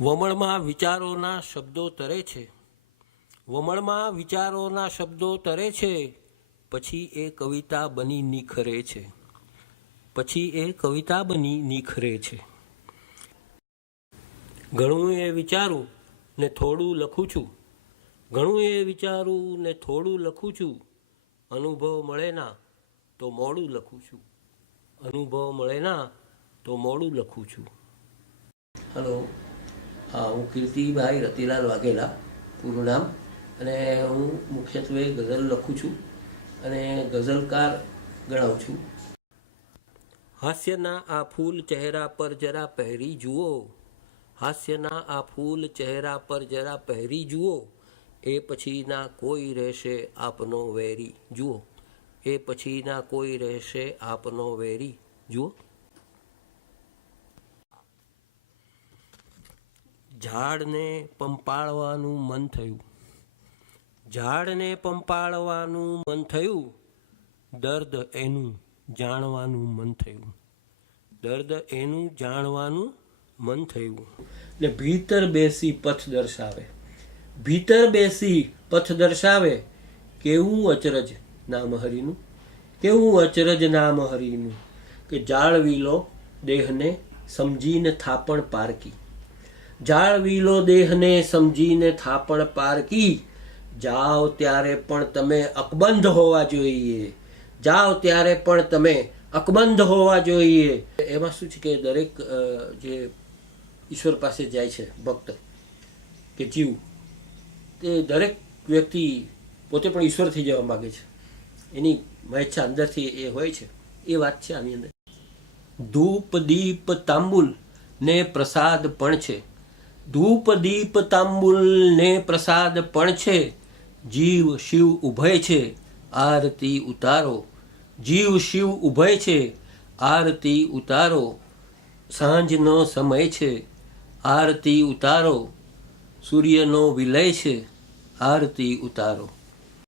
વમળમાં વિચારોના શબ્દો તરે છે. વમળમાં વિચારોના શબ્દો તરે છે. પછી એ કવિતા બની નિખરે છે. પછી એ કવિતા બની નિખરે છે. ઘણું એ વિચારું ને થોડું લખું છું. ઘણું એ વિચારું ને થોડું લખું છું. અનુભવ મળે ના તો મોડું લખું છું. અનુભવ મળે ના તો મોડું લખું છું. હલો, હા, હું કીર્તિભાઈ રતિલાલ વાઘેલા, પૂરું નામ. અને હું મુખ્યત્વે ગઝલ લખું છું અને ગઝલકાર ગણાવું છું. હાસ્યના આ ફૂલ ચહેરા પર જરા પહેરી જુઓ. હાસ્યના આ ફૂલ ચહેરા પર જરા પહેરી જુઓ. એ પછીના કોઈ રહેશે આપનો વેરી જુઓ. એ પછીના કોઈ રહેશે આપનો વેરી જુઓ. ઝાડને પંપાળવાનું મન થયું. ઝાડને પંપાળવાનું મન થયું. દર્દ એનું જાણવાનું મન થયું. દર્દ એનું જાણવાનું મન થયું. ને ભીતર બેસી પથ દર્શાવે. ભીતર બેસી પથ દર્શાવે. કેવું અચરજ નામ હરિનું. કેવું અચરજ નામ હરિનું. કે જાળવી લો દેહને સમજીને થાપણ પારકી. જાળવી લો દેહને સમજીને થાપણ પારકી. જાઓ ત્યારે પણ તમે અકબંધ હોવા જોઈએ. જાઓ ત્યારે પણ તમે અકબંધ હોવા જોઈએ. એમાં શું છે કે દરેક જે ઈશ્વર પાસે જાય છે ભક્ત કે જીવ, તે દરેક વ્યક્તિ પોતે પણ ઈશ્વર થઈ જવા માગે છે. એની મહેચ્છા અંદરથી એ હોય છે. એ વાત છે આની અંદર. ધૂપ દીપ તાંબુલ ને પ્રસાદ પણ છે. ધૂપ દીપ તાંબુલ ને પ્રસાદ પણ છે. જીવ શિવ ઉભય છે આરતી ઉતારો. જીવ શિવ ઉભય છે આરતી ઉતારો. સાંજનો સમય છે આરતી ઉતારો. સૂર્યનો વિલય છે આરતી ઉતારો.